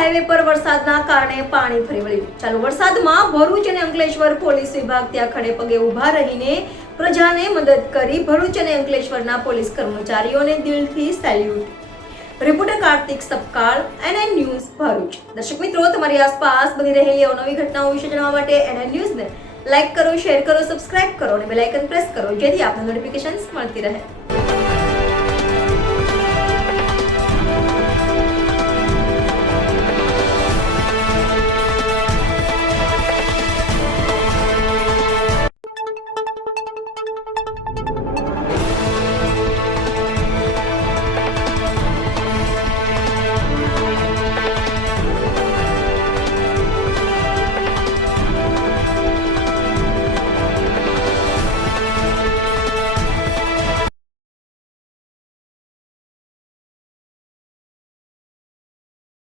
Highway પર વરસાદના કારણે પાણી ફરી વળ્યું. ચાલુ વરસાદમાં ભરૂચ અને અંકલેશ્વર પોલીસ વિભાગ ત્યાં ખડે પગે ઊભા રહીને પ્રજાને મદદ કરી. ભરૂચ અને અંકલેશ્વરના પોલીસ કર્મચારીઓને દિલથી salute. Reporter Kartik Sapkal, NN news Bharuch. દર્શક મિત્રો, તમારી આસપાસ બની રહેલી અવનવી ઘટનાઓ વિશે જાણવા માટે NN ન્યૂઝને લાઈક કરો, શેર કરો, સબસ્ક્રાઇબ કરો અને બેલ આઇકન પ્રેસ કરો, જેથી આપને નોટિફિકેશન્સ મળતી રહે.